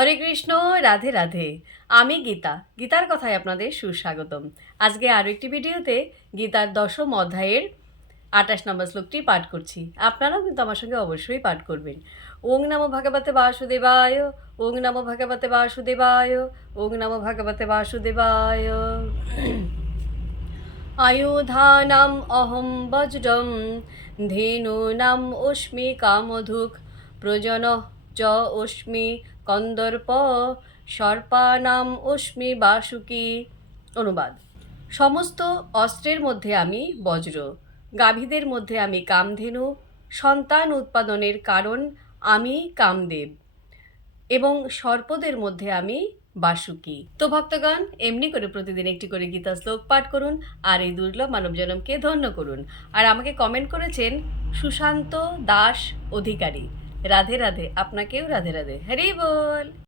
হরে কৃষ্ণ, রাধে রাধে। আমি গীতা, গীতার কথায় আপনাদের সুস্বাগতম। আজকে আরও একটি ভিডিওতে গীতার 10ম অধ্যায়ের 28 নম্বর শ্লোকটি পাঠ করছি। আপনারাও কিন্তু আমার সঙ্গে অবশ্যই পাঠ করবেন। ওং নমো ভগবতে বাসুদেবায়, ওং নমো ভগবতে বাসুদেবায়, ওং নমো ভগবতে বাসুদেবায়। আয়ুধানাম অহম বজ্রম, ধেনূনাম অস্মি কামধুক, প্রজনঃ চ অস্মি কন্দর্প, সর্পানাম অস্মি বাসুকি। অনুবাদ: সমস্ত অস্ত্রের মধ্যে আমি বজ্র, গাভীদের মধ্যে আমি কামধেনু, সন্তান উৎপাদনের কারণ আমি কামদেব, এবং সর্পদের মধ্যে আমি বাসুকি। তো ভক্তগণ, এমনি করে প্রতিদিন একটি করে গীতা শ্লোক পাঠ করুন আর এই দুর্লভ মানব জনমকে ধন্য করুন। আর আমাকে কমেন্ট করেছেন সুশান্ত দাস অধিকারী। রাধে রাধে, আপনাকেও রাধে রাধে। হরি বল।